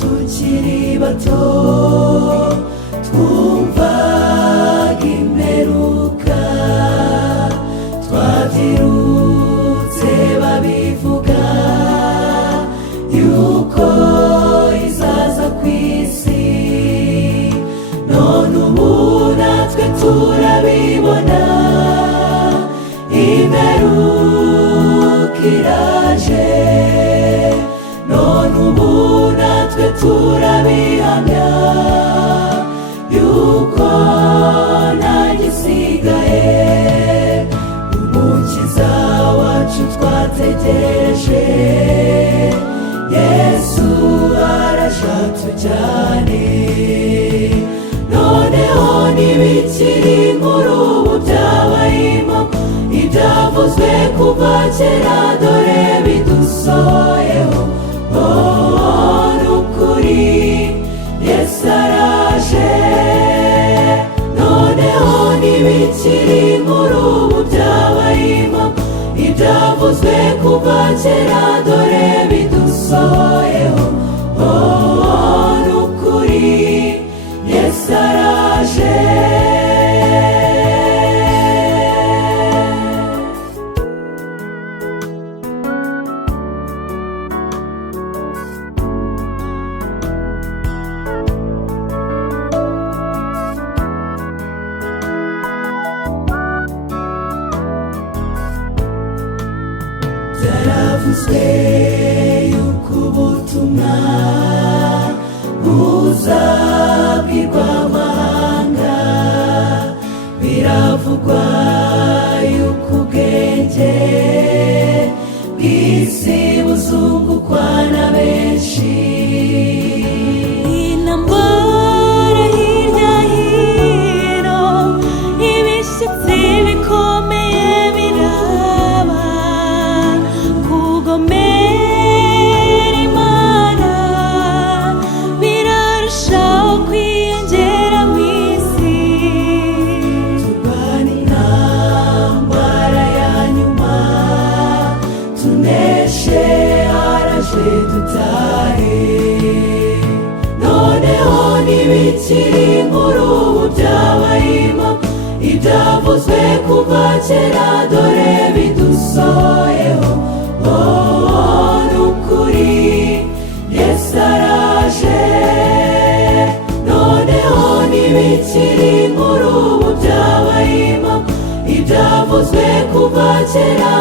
tukiri bato twumvaga imperuka, twabyirutse babivuga yuko izaza ku isi, none ubu natwe turabibona, imperuka iraje, none ubu natwe turabihamya yuko nta gisigaye, umukiza wacu twategereje Yesu araje atujyane, noneho ntibikiri inkuru, ubu byabaye impamo, ibyavuzwe kuva kera dore bidusohoyeho. Nukuri Yesu araje, noneho ntibikiri inkuru, ubu byabaye impamo, ibyavuzwe kuva kera dore bidusohoyeho. Nukuri Yesu araje. Byaravuzwe yuko ubutumwa buzabwirwa amahanga, biravugwa yuko ubwenge bw'isi buzungukwa na benshi, intambara hirya hino, ibishyitsi bikomeye biraba, kugomera Imana birarushaho kwiyongera mu isi, turwana intambara ya nyuma tuneshe, araje dutahe, noneho ntibikiri inkuru, ubu byabaye impamo, ibyavuzwe kuva kera dore bidusohoyeho. Nukuri Yesu araje, noneho ntibikiri inkuru, ubu byabaye impamo, ibyavuzwe kuva kera